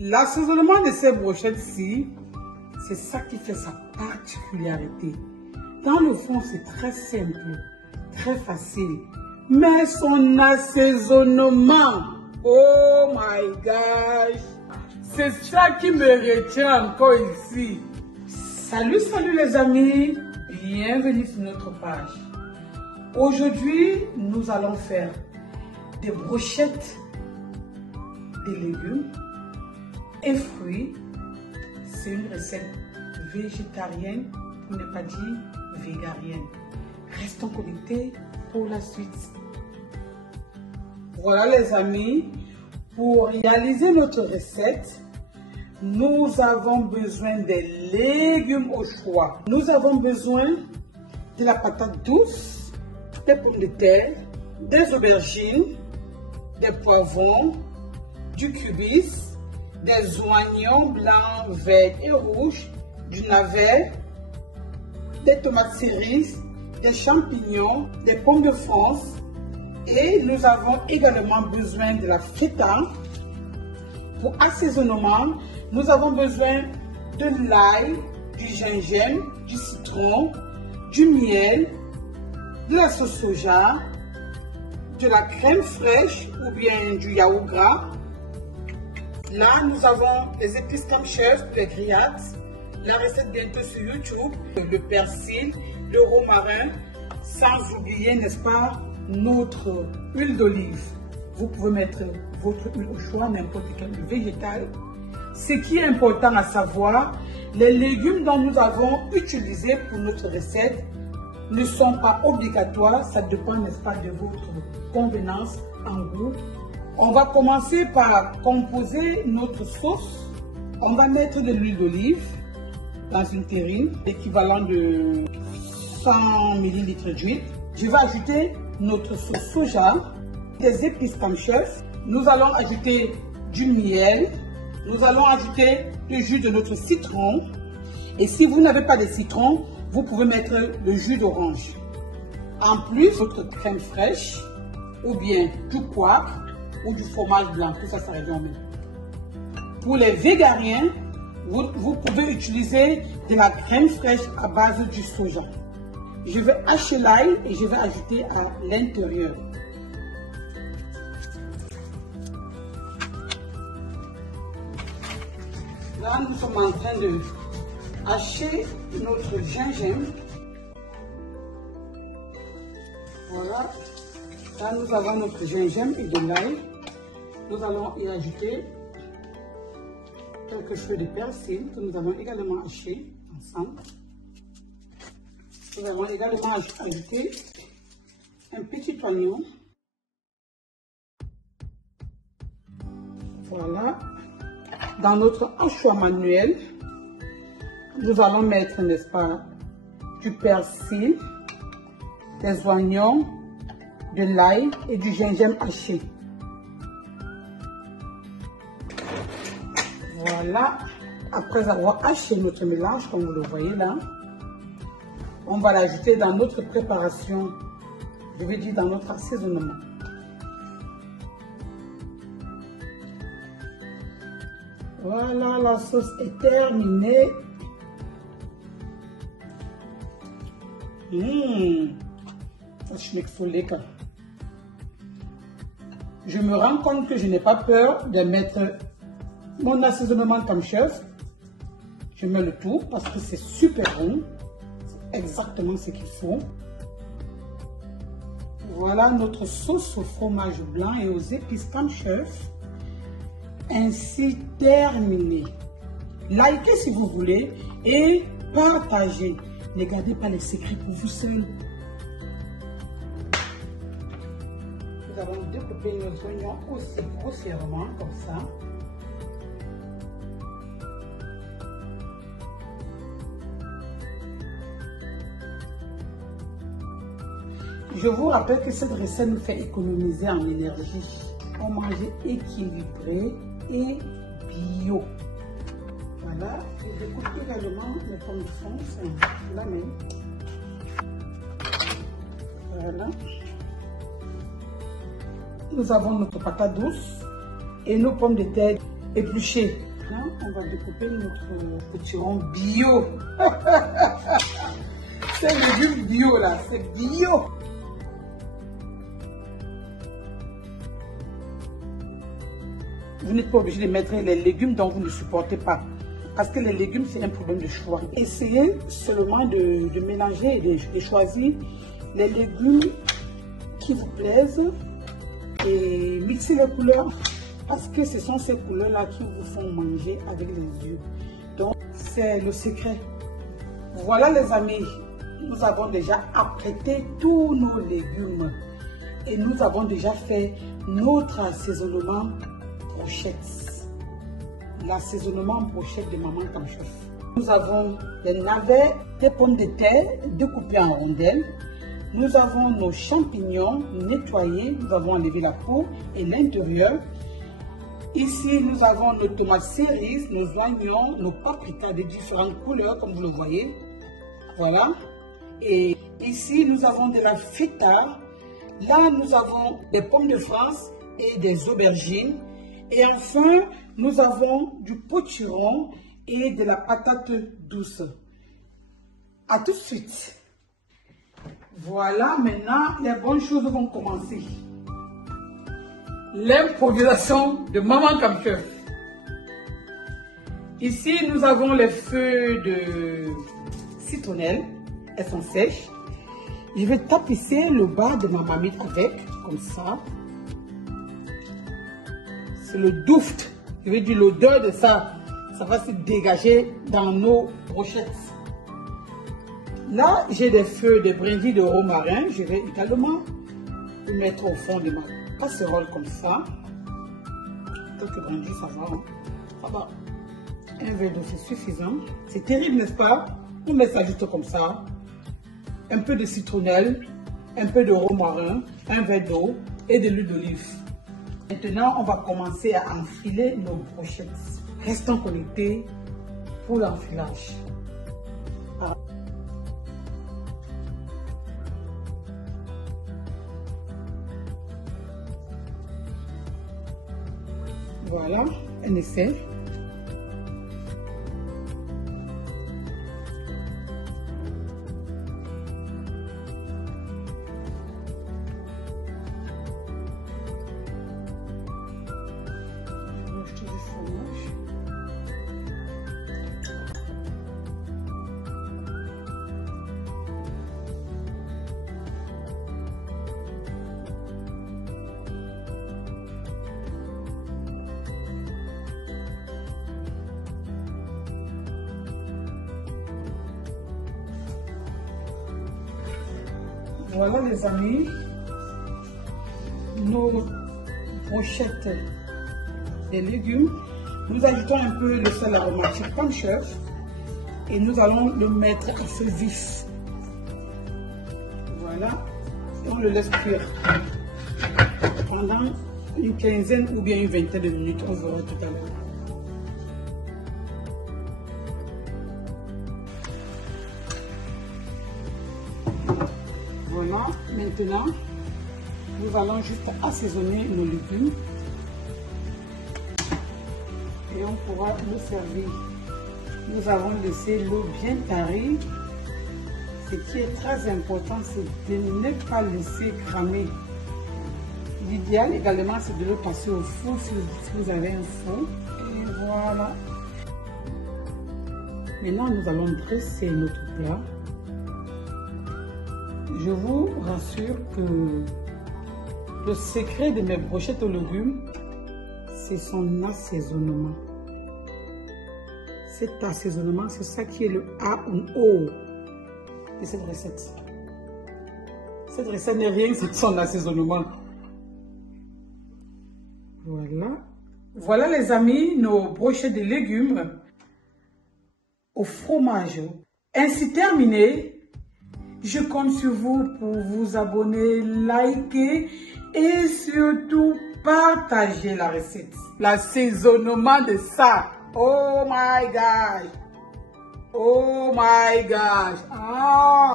L'assaisonnement de ces brochettes-ci, c'est ça qui fait sa particularité. Dans le fond, c'est très simple, très facile. Mais son assaisonnement, oh my gosh, c'est ça qui me retient encore ici. Salut les amis, bienvenue sur notre page. Aujourd'hui, nous allons faire des brochettes de légumes et fruits. C'est une recette végétarienne, pour ne pas dire végarienne. Restons connectés pour la suite. Voilà les amis, pour réaliser notre recette, nous avons besoin des légumes au choix. Nous avons besoin de la patate douce, des pommes de terre, des aubergines, des poivrons, du cubis, des oignons blancs, verts et rouges, du navet, des tomates cerises, des champignons, des pommes de France. Et nous avons également besoin de la feta. Pour assaisonnement, nous avons besoin de l'ail, du gingembre, du citron, du miel, de la sauce soja, de la crème fraîche ou bien du yaourt gras. Là, nous avons les épices comme chef, les grillades, la recette bientôt sur YouTube, le persil, le romarin, sans oublier, n'est-ce pas, notre huile d'olive. Vous pouvez mettre votre huile au choix, n'importe quelle huile végétale. Ce qui est important à savoir, les légumes dont nous avons utilisés pour notre recette ne sont pas obligatoires, ça dépend, n'est-ce pas, de votre convenance en goût. On va commencer par composer notre sauce. On va mettre de l'huile d'olive dans une terrine, l'équivalent de 100 ml d'huile. Je vais ajouter notre sauce soja, des épices comme chef. Nous allons ajouter du miel. Nous allons ajouter le jus de notre citron. Et si vous n'avez pas de citron, vous pouvez mettre le jus d'orange. En plus, votre crème fraîche ou bien du poivre ou du fromage blanc, tout ça, ça revient au même. Pour les végariens, vous pouvez utiliser de la crème fraîche à base du soja. Je vais hacher l'ail et je vais ajouter à l'intérieur. Là, nous sommes en train de hacher notre gingembre. Voilà. Là, nous avons notre gingembre et de l'ail. Nous allons y ajouter quelques feuilles de persil que nous allons également hacher ensemble. Nous allons également ajouter un petit oignon. Voilà. Dans notre hachoir manuel, nous allons mettre, n'est-ce pas, du persil, des oignons, de l'ail et du gingembre haché. Voilà. Après avoir haché notre mélange, comme vous le voyez là, on va l'ajouter dans notre préparation, je vais dire dans notre assaisonnement. Voilà, la sauce est terminée. Ça schmeckt so lecker. Je me rends compte que je n'ai pas peur de mettre mon assaisonnement comme chef. Je mets le tout parce que c'est super bon. C'est exactement ce qu'il faut. Voilà notre sauce au fromage blanc et aux épices comme chef. Ainsi terminé. Likez si vous voulez et partagez. Ne gardez pas les secrets pour vous seul. Nous allons découper nos oignons aussi grossièrement comme ça. Je vous rappelle que cette recette nous fait économiser en énergie. On mange équilibré et bio. Voilà, je découpe également mes pommes de France, la même. Voilà. Nous avons notre patate douce et nos pommes de terre. épluchés. Là, on va découper notre potiron bio. C'est légumes bio là, c'est bio. Vous n'êtes pas obligé de mettre les légumes dont vous ne supportez pas. Parce que les légumes, c'est un problème de choix. Essayez seulement de mélanger et de choisir les légumes qui vous plaisent et mixer les couleurs. Parce que ce sont ces couleurs-là qui vous font manger avec les yeux. Donc, c'est le secret. Voilà les amis, nous avons déjà apprêté tous nos légumes. Et nous avons déjà fait notre assaisonnement brochette. L'assaisonnement brochette de Maman Tam Chef. Nous avons des navets, des pommes de terre découpées en rondelles. Nous avons nos champignons nettoyés. Nous avons enlevé la peau et l'intérieur. Ici, nous avons nos tomates cerises, nos oignons, nos paprikas de différentes couleurs, comme vous le voyez. Voilà. Et ici, nous avons de la feta. Là, nous avons des pommes de France et des aubergines. Et enfin, nous avons du potiron et de la patate douce. À tout de suite. Voilà, maintenant, les bonnes choses vont commencer. L'improvisation de Maman Tam Chef. Ici, nous avons les feuilles de citronnelle. Elles sont sèches. Je vais tapisser le bas de ma marmite avec, comme ça. C'est le duft, je veux dire l'odeur de ça. Ça va se dégager dans nos brochettes. Là, j'ai des feuilles de brindilles de romarin. Je vais également les mettre au fond de ma casserole comme ça. Quelques brindilles, ça va. Hein? Ça va. Un verre d'eau, c'est suffisant. C'est terrible, n'est-ce pas? On met ça juste comme ça. Un peu de citronnelle, un peu de romarin, un verre d'eau et de l'huile d'olive. Maintenant, on va commencer à enfiler nos brochettes. Restons connectés pour l'enfilage. Voilà, un essai. Voilà les amis, nos brochettes de légumes. Nous ajoutons un peu le sel aromatique Tam Chef et nous allons le mettre à feu vif. Voilà, et on le laisse cuire pendant une quinzaine ou bien une vingtaine de minutes, on verra tout à l'heure. Voilà, maintenant, nous allons juste assaisonner nos légumes et on pourra le servir. Nous avons laissé l'eau bien tarie. Ce qui est très important, c'est de ne pas laisser cramer. L'idéal également, c'est de le passer au four si vous avez un four. Et voilà. Maintenant, nous allons dresser notre plat. Je vous rassure que le secret de mes brochettes aux légumes, c'est son assaisonnement. Cet assaisonnement, c'est ça qui est le A ou O de cette recette. Cette recette n'est rien sans son assaisonnement. Voilà. Voilà les amis, nos brochettes de légumes au fromage. Ainsi terminé. Je compte sur vous pour vous abonner, liker et surtout partager la recette. L'assaisonnement de ça. Oh my gosh. Oh my gosh. Ah.